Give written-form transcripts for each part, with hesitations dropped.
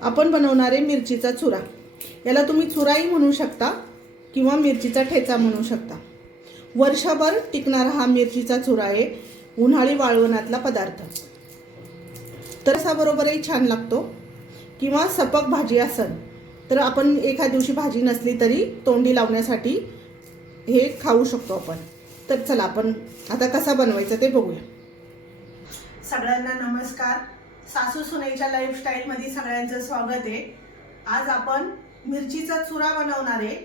आपण बनवणार आहे मिरचीचा चुरा। याला तुम्ही चुराही म्हणू शकता किंवा मिरचीचा ठेचा म्हणू शकता। वर्षभर टिकणारा हा मिरचीचा चुरा आहे, उन्हाळी वाळवणातला पदार्थ। तरसाबरोबरही छान लागतो किंवा सपक भाजी असेल तर आपण एका दिवशी भाजी नसली तरी तोंडी लावण्यासाठी हे खाऊ शकतो आपण। तर चला आपण आता कसा बनवायचा ते बघूया। सगळ्यांना नमस्कार। सासू सुनेच्या लाईफस्टाईल मध्ये सगळ्यांचं स्वागत आहे। आज आपण मिरचीचा चुरा बनवणार आहे,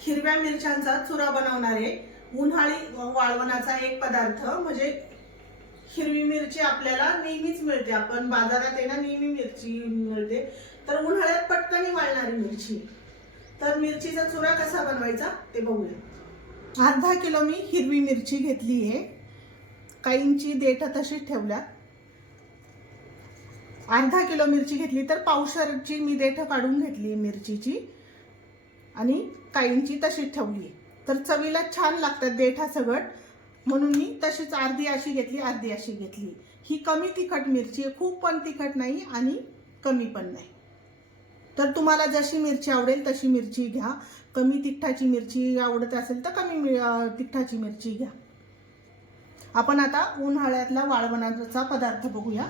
हिरव्या मिरच्यांचा चुरा बनवणार आहे। उन्हाळी वाळवणाचा एक पदार्थ, म्हणजे हिरवी मिरची आपल्याला नेहमीच मिळते, आपण बाजारात आहे ना नेहमी मिरची मिळते, तर उन्हाळ्यात पटकन वाळणारी मिरची। तर मिरचीचा चुरा कसा बनवायचा ते बघूया। अर्धा किलो मी हिरवी मिरची घेतली आहे, काहींची देठ तशीच ठेवल्या। अर्धा किलो मिरची घेतली तर पावशरची मी देठ काढून घेतली मिरचीची आणि काहींची तशीच ठेवली। तर चवीला छान लागतात देठा सगट, म्हणून मी तशीच अर्धी अशी घेतली, अर्धी अशी घेतली। ही कमी तिखट मिरची आहे, खूप पण तिखट नाही आणि कमी पण नाही। तर तुम्हाला जशी मिरची आवडेल तशी मिरची घ्या। कमी तिखटाची मिरची आवडत असेल तर कमी तिखटाची मिरची घ्या। आपण आता उन्हाळ्यातला वाळवणाचा पदार्थ बघूया,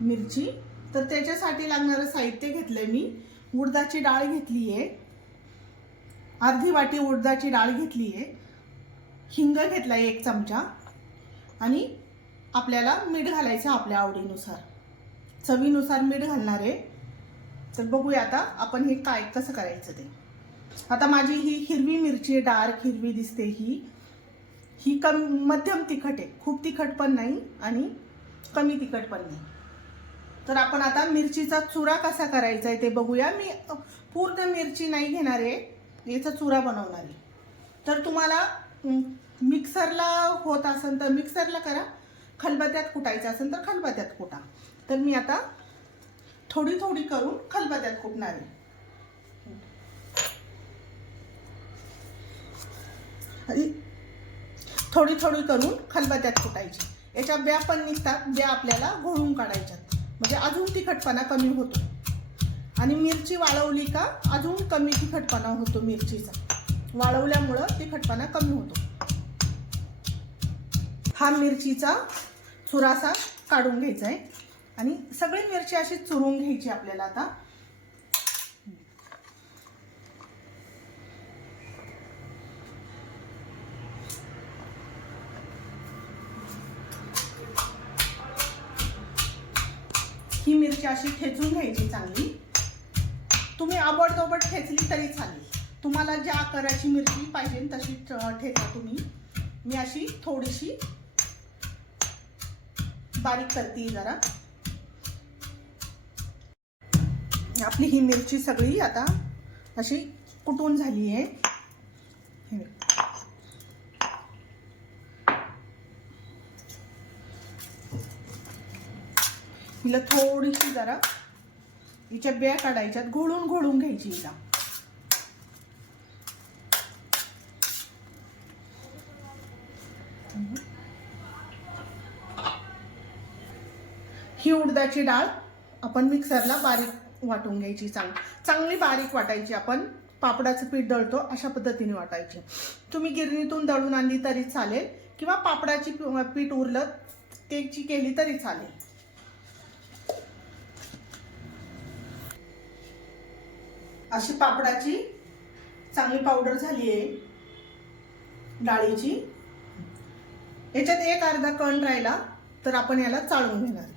मिरची। तर त्याच्यासाठी लागणारं साहित्य घेतलंय मी। उडदाची डाळ घेतली आहे, अर्धी वाटी उडदाची डाळ घेतली आहे। हिंग घेतलाय 1 चमचा आणि आपल्याला मीठ घालायचं आपल्या आवडीनुसार, चवीनुसार मीठ घालणार आहे। तर बघूया आता आपण हे काय कसं करायचं ते। आता माझी ही हिरवी मिरची डार्क हिरवी दिसते, ही मध्यम तिखट आहे, खूप तिखट पण नाही आणि कमी तिखट पण नाही। तर आपण आता मिरचीचा चुरा कसा करायचा आहे ते बघूया। मी पूर्ण मिरची नाही घेणार आहे, याचा चुरा बनवणार आहे। तर तुम्हाला मिक्सरला होत असेल तर मिक्सरला करा, खलबत्त्यात कुटायचं असेल तर खलबत्त्यात कुटा। तर मी आता थोडी थोडी करून खलबत्त्यात कुटणार आहे। थोडी थोडी करून खलबत्त्यात कुटायची। याच्या ब्या पण निघतात, ब्या आपल्याला घोळून काढायच्यात, म्हणजे अजून तिखटपणा कमी होतो। आणि मिरची वाळवली का अजून कमी तिखटपणा होतो मिरचीचा, वाळवल्यामुळं तिखटपणा कमी होतो। हा मिरचीचा चुरासा काढून घ्यायचा आहे आणि सगळी मिरची अशी चुरून घ्यायची आपल्याला। आता ही मिरची अशी ठेचून घ्यायची चांगली। तुम्ही आबडधोबड ठेचली तरी चालेल, तुम्हाला ज्या आकाराची मिरची पाहिजे तशी ठेचा तुम्ही। मी अशी थोडीशी बारीक करते जरा। आपली ही मिरची सगळी आता अशी कुटून झाली आहे। हिला थोडीशी जरा हिच्या ब्या काढायच्यात, घोळून घोळून घ्यायची हिला। ही उडदाची डाळ आपण मिक्सरला बारीक वाटून घ्यायची, चांगली बारीक वाटायची। आपण पापडाचं पीठ दळतो अशा पद्धतीने वाटायची। तुम्ही गिरणीतून दळून आणली तरी चालेल किंवा पापडाची पीठ उरलं त्याची केली तरी चालेल। अशी पापडाची चांगली पावडर झाली आहे डाळीची। याच्यात एक अर्धा कण राहिला तर आपण याला चाळून घेणार।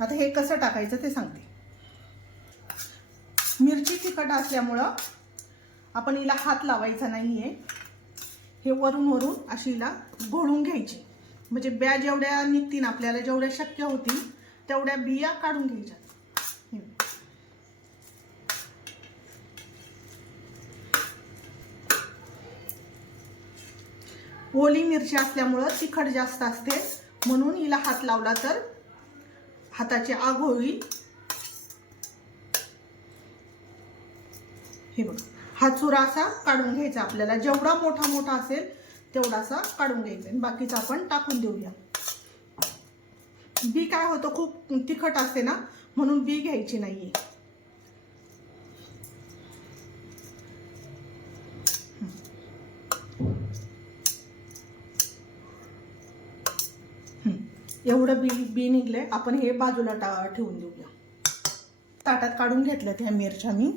आता हे कसं टाकायचं ते सांगते। मिरची तिखट असल्यामुळं आपण हिला हात लावायचा नाहीये, हे वरून वरून अशी हिला घोळून घ्यायची, म्हणजे ब्या जेवढ्या निघतील आपल्याला, जेवढ्या शक्य होतील तेवढ्या बिया काढून घ्यायच्या। ओली मिरची असल्यामुळं तिखट जास्त असते, म्हणून हिला हात लावला तर हाताची आग होईल। हे बघ, हा चुरा असा काढून घ्यायचा आपल्याला, जेवढा मोठा मोठा असेल तेवढासा काढून घ्यायचा। बाकीचा आपण टाकून देऊया। बी काय होतं, खूप तिखट असते ना, म्हणून बी घ्यायची नाहीये। एवढं बी निघले. आपण हे बाजूला ठेवून देऊया. ताटात काढून घेतल्यात ह्या मिरच्या मी.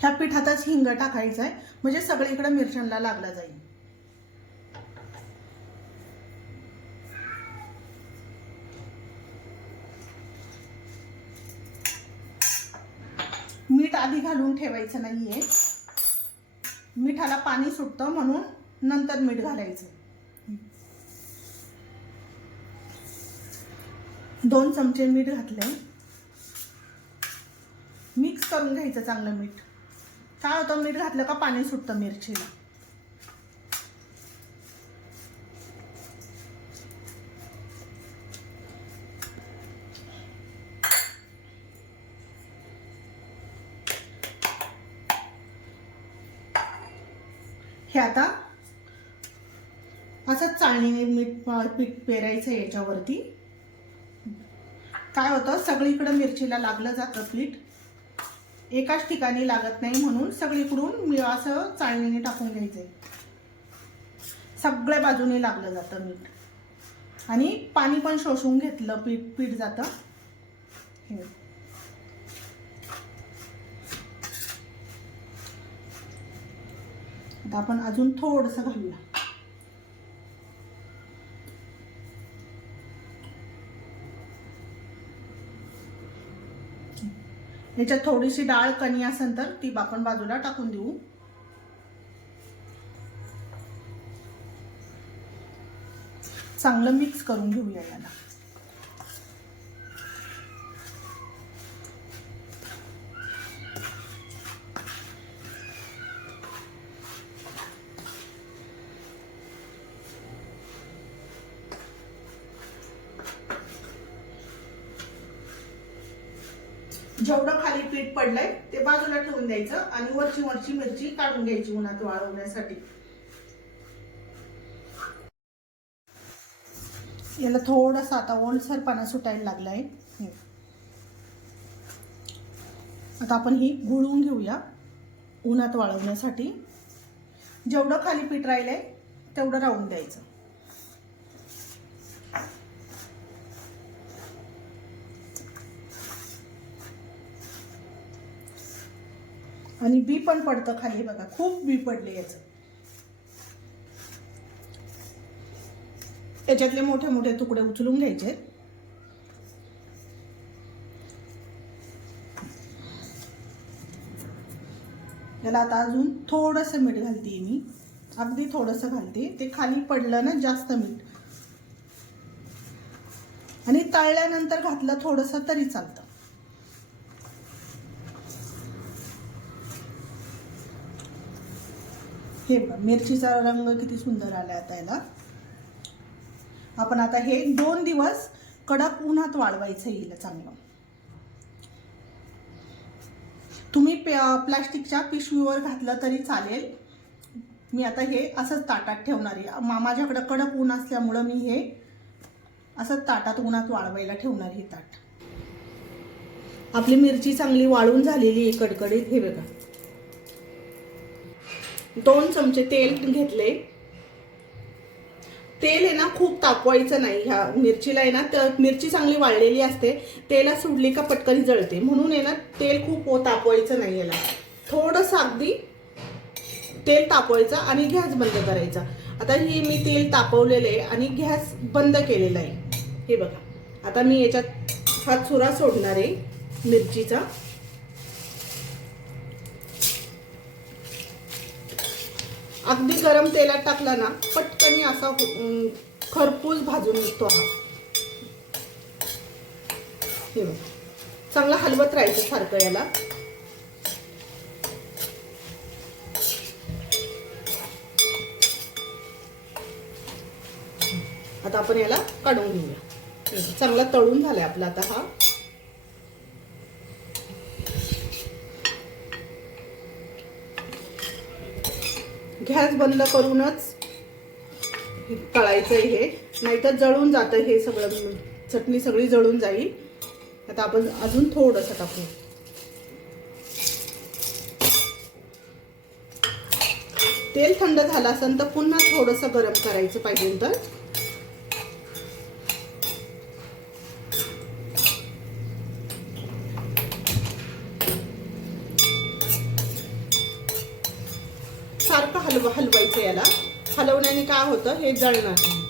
ह्या पिठातच हिंग टाकायचं आहे म्हणजे सगळीकडे मिरच्यांना लागला जाईल. मीठ आधी घालून ठेवायचं नाहीये. मिठाला पाणी सुटतं म्हणून नंतर मीठ घालायचं. 2 चमचे मीठ घातले. मिक्स करून घ्यायचं चांगलं मीठ. काय होतं मीठ घातलं का पाणी सुटतं मिरचीला. हे आता असंच चाळणीने पीठ पेरायचं याच्यावरती. काय होतं सगळीकडे मिरचीला लागलं जातं पीठ. एकाच ठिकाणी लागत नाही म्हणून सगळीकडून मी असं चाळणीने टाकून घ्यायचंय. सगळ्या बाजूने लागलं जातं मीठ आणि पाणी पण शोषून घेतलं पीठ जातं. आता आपण अजून थोडंसं घालूया. याच्यात थोडीशी डाळ कणी असेल तर ती आपण बाजूला टाकून देऊ. चांगलं मिक्स करून घेऊया याला. जेवढं खाली पीठ पडलंय ते बाजूला ठेवून द्यायचं आणि वरची मिरची काढून घ्यायची उन्हात वाळवण्यासाठी. याला थोडासा आता ओलसरपणा सुटायला लागलाय. आता आपण ही घोळून घेऊया उन्हात वाळवण्यासाठी. जेवढं खाली पीठ राहिलंय तेवढं राहून द्यायचं. आणि बी पण पडतं खाली बघा. खूप बी पडले याचं. याच्यातले मोठे मोठे तुकडे उचलून घ्यायचे. याला आता अजून थोडंसं मीठ घालते मी. अगदी थोडंसं घालते. ते खाली पडलं ना जास्त मीठ. आणि तळल्यानंतर घातलं थोडंसं तरी चालतं. हे बघा मिरचीचा रंग किती सुंदर आला आता याला. आपण आता हे 2 दिवस कडक उन्हात वाळवायचं येईल चांगलं. तुम्ही प्लास्टिकच्या पिशवीवर घातलं तरी चालेल. मी आता हे असंच ताटात ठेवणार आहे. माझ्याकडे कडक ऊन असल्यामुळं मी हे असंच ताटात उन्हात वाळवायला ठेवणार. हे ताट. आपली मिरची चांगली वाळून झालेली आहे कडकडीत. हे बघा 2 चमचे तेल घेतले. तेल आहे ना खूप तापवायचं नाही. ह्या मिरचीला आहे ना मिरची चांगली वाळलेली असते. तेला सुटली का पटकन जळते म्हणून आहे ना तेल खूप तापवायचं नाही. याला थोडंसं अगदी तेल तापवायचं आणि गॅस बंद करायचा. आता ही मी तेल तापवलेलं आहे आणि गॅस बंद केलेला आहे. हे बघा आता मी याच्यात हा चुरा सोडणार आहे मिरचीचा. अगदी गरम तेलात टाकला ना पटकन असा खरपूस भाजून निघतो हा. हे बघा चांगलं हलवत राहायचं सारखं याला. आता आपण याला काढून घेऊया. चांगला तळून झालाय आपला आता हा. गॅस बंद करूनच तळायचं हे, नाहीतर जळून जातं हे सगळं. चटणी सगळी जळून जाईल. आता आपण अजून थोडंसं टाकू. तेल थंड झालं असेल तर पुन्हा थोडंसं गरम करायचं पाहिजे तर सारखं हलवायचं याला. हलवण्याने काय होतं हे जळणार नाही.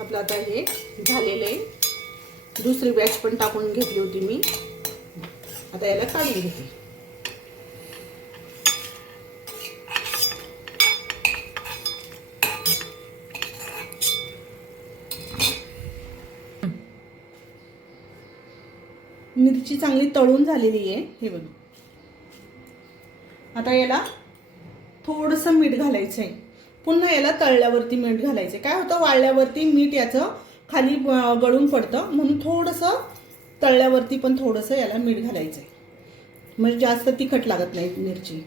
आपलं आता हे झालेलं आहे. दुसरी बॅच पण टाकून घेतली होती मी. आता याला काढून घेते. मिरची चांगली तळून झालेली आहे हे बघा. आता याला थोडंसं मीठ घालायचं आहे. पुन्हा याला तळल्यावरती मीठ घालायचं. काय होतं वाळल्यावरती मीठ याचं खाली गळून पडतं म्हणून थोडंसं तळल्यावरती पण थोडंसं याला मीठ घालायचं आहे. म्हणजे जास्त तिखट लागत नाही मिरची.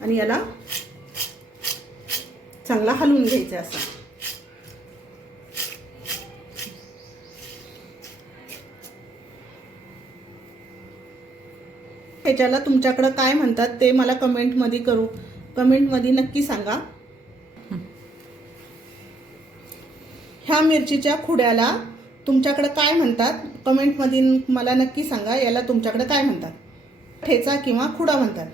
आणि याला चांगला हलवून घ्यायचं असं. ह्याच्याला तुमच्याकडे काय म्हणतात ते मला कमेंटमध्ये नक्की सांगा. ह्या मिरचीच्या खुड्याला तुमच्याकडे काय म्हणतात कमेंटमध्ये मला नक्की सांगा. याला तुमच्याकडे काय म्हणतात? ठेचा किंवा खुडा म्हणतात.